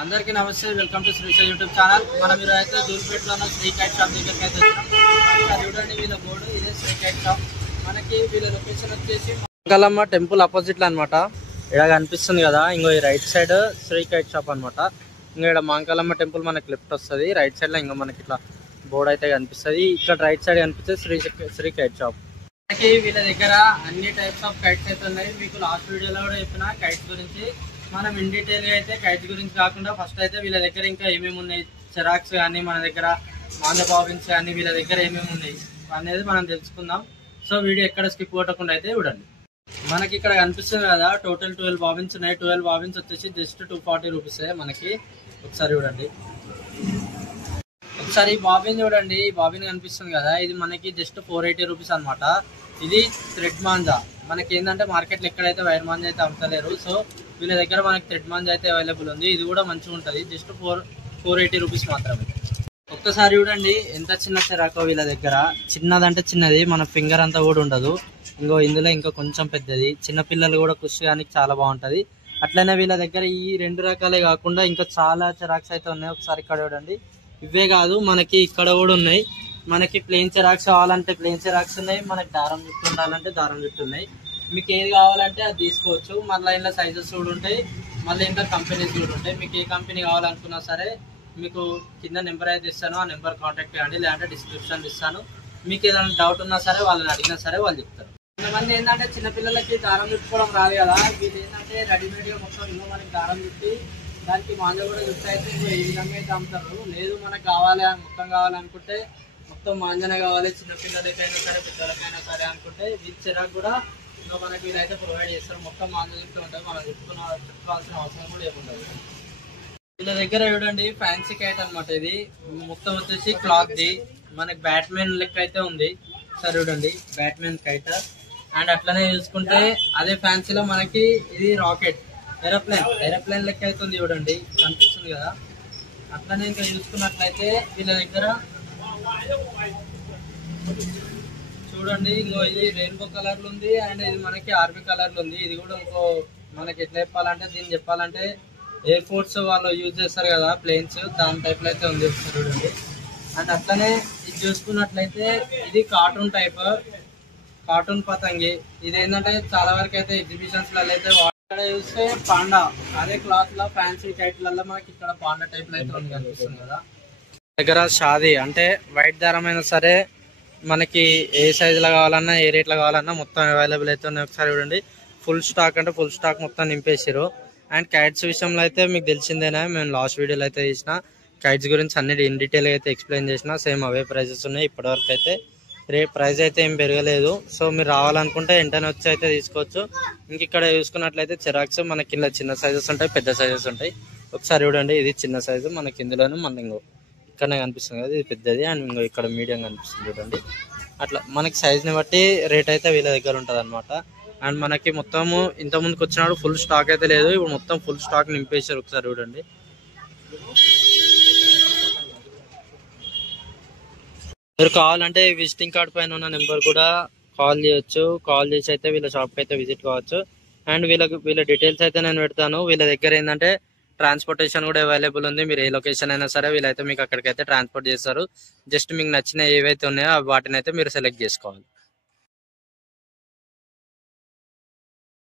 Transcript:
అందరికీ నమస్తే, welcome to Srisailam YouTube channel. మనం మీరు అయితే దూల్పేటలో ఉన్న శ్రీ కైట్ షాప్ దగ్గరికి అయితే వచ్చినాం. చూడండి వీళ్ళ బోర్డు, ఇదే శ్రీ కైట్ షాప్. మనకి వీళ్ళ లొకేషన్ వచ్చేసి మంగళమ్మ టెంపుల్ ఆపోజిట్ లో అనమాట. ఇక్కడ కనిపిస్తుంది కదా, ఇంకో ఈ right side Sri kite shop అనమాట. ఇంకా ఇక్కడ మంగళమ్మ టెంపుల్ మనకి లెఫ్ట్ వస్తుంది, రైట్ సైడ్ లో ఇంకా మనకి ఇట్లా బోర్డు అయితే కనిపిస్తుంది. ఇక్కడ రైట్ సైడ్ కనిపిస్తుంది శ్రీ కైట్ షాప్. మనకి వీళ్ళ దగ్గర అన్ని టైప్స్ ఆఫ్ కైట్స్ అయితే ఉన్నాయి. మీకు లాస్ట్ వీడియోలో కూడా చెప్పిన కైట్స్ గురించి. మనం ఇన్ డీటెయిల్ గా అయితే కైట్స్ గురించి కాకుండా ఫస్ట్ అయితే వీళ్ళ దగ్గర ఇంకా ఏమేమి ఉన్నాయి, చెరాక్స్ కానీ మన దగ్గర మాన్య బాబిన్స్ కానీ వీళ్ళ దగ్గర ఏమేమి ఉన్నాయి అనేది మనం తెలుసుకుందాం. సో వీడియో ఎక్కడ స్కిప్ కొట్టకుండా అయితే చూడండి. మనకి ఇక్కడ కనిపిస్తుంది కదా, టోటల్ 12 బాబిన్స్ ఉన్నాయి. 12 బాబిన్స్ వచ్చేసి జస్ట్ 240 రూపీస్. మనకి ఒకసారి చూడండి, ఒకసారి ఈ బాబిన్ చూడండి. ఈ బాబిన్ కనిపిస్తుంది కదా, ఇది మనకి జస్ట్ 480 రూపీస్ అనమాట. ఇది థ్రెడ్ మాంజా. మనకి ఏంటంటే మార్కెట్లో ఎక్కడైతే వైర్ మాంజా అయితే అమ్ముతలేరు. సో వీళ్ళ దగ్గర మనకి థ్రెడ్ మాంజా అయితే అవైలబుల్ ఉంది. ఇది కూడా మంచిగా ఉంటుంది, జస్ట్ 480 రూపీస్ మాత్రమే. ఒక్కసారి చూడండి ఎంత చిన్న చెరాకో వీళ్ళ దగ్గర. చిన్నదంటే చిన్నది, మన ఫింగర్ అంతా కూడా ఉండదు. ఇందులో ఇంకా కొంచెం పెద్దది, చిన్న పిల్లలు కూడా కూర్చోడానికి చాలా బాగుంటది. అట్లనే వీళ్ళ దగ్గర ఈ 2 రకాలే కాకుండా ఇంకా చాలా చెరాక్స్ అయితే ఉన్నాయి. ఒకసారి ఇక్కడ చూడండి. ఇవే కాదు, మనకి ఇక్కడ కూడా ఉన్నాయి. మనకి ప్లెయిన్ చెరాక్స్ కావాలంటే ప్లెయిన్ చెరాక్స్ ఉన్నాయి, మనకి దారం జుట్టు ఉండాలంటే దారం జుట్టు ఉన్నాయి. మీకు ఏది కావాలంటే అది తీసుకోవచ్చు. మళ్ళీ ఇంట్లో సైజెస్ కూడా ఉంటాయి, మళ్ళీ ఇంట్లో కంపెనీస్ కూడా ఉంటాయి. మీకు ఏ కంపెనీ కావాలనుకున్నా సరే మీకు కింద నెంబర్ అయితే ఇస్తాను, ఆ నెంబర్ కాంటాక్ట్ చేయండి, లేదంటే డిస్క్రిప్షన్ ఇస్తాను. మీకు ఏదైనా డౌట్ ఉన్నా సరే వాళ్ళని అడిగినా సరే వాళ్ళు చెప్తారు. కొంతమంది ఏంటంటే చిన్నపిల్లలకి దారం చుట్టుకోవడం రాదు కదా, వీళ్ళు ఏంటంటే రెడీమేడ్గా మొత్తం మనకి దారం చుట్టి దానికి మాంజా కూడా చుట్టూ అయితే ఈ విధంగా అయితే అమ్ముతారు. లేదు మనకు కావాలి మొత్తం కావాలనుకుంటే మొత్తం మాంజానే కావాలి, చిన్నపిల్లలకైనా సరే పెద్దలకైనా సరే అనుకుంటే వీళ్ళ చెరాకు కూడా మనకి వీళ్ళైతే ప్రొవైడ్ చేస్తారు. మొత్తం మాంజా చుట్టూ ఉంటుంది, మనం చుట్టుకోవాల్సిన అవసరం కూడా ఏముండదు. వీళ్ళ దగ్గర చూడండి ఫ్యాన్సీ కైట్ అనమాట. ఇది మొత్తం వచ్చేసి క్లాత్ ది, మనకి బ్యాట్మెన్ లెక్క అయితే ఉంది. సరే చూడండి, బ్యాట్మెన్ కైట్. అండ్ అట్లనే చూసుకుంటే అదే ఫ్యాన్సీలో మనకి ఇది రాకెట్ ఏరోప్లేన్ లెక్క అయితే ఉంది. చూడండి కనిపిస్తుంది కదా. అట్లనే ఇంకా చూసుకున్నట్లయితే వీళ్ళ దగ్గర చూడండి, ఇది రెయిన్బో కలర్లు ఉంది, అండ్ ఇది మనకి ఆర్మీ కలర్లు ఉంది. ఇది కూడా ఇంకో మనకి ఎట్లా చెప్పాలంటే, దీన్ని చెప్పాలంటే ఎయిర్ ఫోర్స్ వాళ్ళు యూజ్ చేస్తారు కదా ప్లేన్స్, దాని టైప్ లో అయితే ఉంది. ఒకసారి చూడండి. అండ్ అట్లనే ఇది చూసుకున్నట్లయితే ఇది కార్టూన్ టైప్, కార్టూన్ పతంగి. ఇది ఏంటంటే చాలా వరకు అయితే ఎగ్జిబిషన్స్ లలో అయితే ఇక్కడ చూస్తే పాండా, అదే క్లాత్ లో ఫ్యాన్సీ టైప్లలో మనకి ఇక్కడ పాండా టైప్ లో అయితే ఉంది, కనిపిస్తుంది కదా. దగ్గర షాదీ అంటే వైట్ దారం అయినా సరే మనకి ఏ సైజులో కావాలన్నా ఏ రేట్లో కావాలన్నా మొత్తం అవైలబుల్ అయితే ఉన్నాయి. ఒకసారి చూడండి, ఫుల్ స్టాక్ అంటే ఫుల్ స్టాక్ మొత్తం నింపేసారు. అండ్ కైట్స్ విషయంలో అయితే మీకు తెలిసిందేనా, మేము లాస్ట్ వీడియోలో అయితే చేసిన కైట్స్ గురించి అన్ని ఇన్ డీటెయిల్ అయితే ఎక్స్ప్లెయిన్ చేసిన. సేమ్ అవే ప్రైజెస్ ఉన్నాయి ఇప్పటివరకు అయితే. ప్రైస్ అయితే ఏం పెరగలేదు. సో మీరు రావాలనుకుంటే వెంటనే వచ్చి అయితే తీసుకోవచ్చు. ఇంక ఇక్కడ చూసుకున్నట్లయితే చెరాక్స్ మనకి ఇలా చిన్న సైజెస్ ఉంటాయి, పెద్ద సైజెస్ ఉంటాయి. ఒకసారి చూడండి, ఇది చిన్న సైజు మనకి ఇందులోనే, మళ్ళీ ఇక్కడనే కనిపిస్తుంది కదా ఇది పెద్దది, అండ్ ఇక్కడ మీడియం కనిపిస్తుంది చూడండి. అట్లా మనకి సైజ్ని బట్టి రేట్ అయితే వీళ్ళ దగ్గర ఉంటుంది అనమాట. అండ్ మనకి మొత్తము ఇంత ముందుకు వచ్చినప్పుడు ఫుల్ స్టాక్ అయితే లేదు, ఇప్పుడు మొత్తం ఫుల్ స్టాక్ నింపేశారు. ఒకసారి చూడండి. మీరు కావాలంటే విజిటింగ్ కార్డ్ పైన ఉన్న నెంబర్ కూడా కాల్ చేయొచ్చు. కాల్ చేసి అయితే వీళ్ళ షాప్కి అయితే విజిట్ కావచ్చు. అండ్ వీళ్ళ డీటెయిల్స్ అయితే నేను పెడతాను. వీళ్ళ దగ్గర ఏంటంటే ట్రాన్స్పోర్టేషన్ కూడా అవైలబుల్ ఉంది. మీరు ఏ లొకేషన్ అయినా సరే వీళ్ళైతే మీకు అక్కడికైతే ట్రాన్స్పోర్ట్ చేస్తారు. జస్ట్ మీకు నచ్చిన ఏవైతే ఉన్నాయో వాటిని అయితే మీరు సెలెక్ట్ చేసుకోవాలి.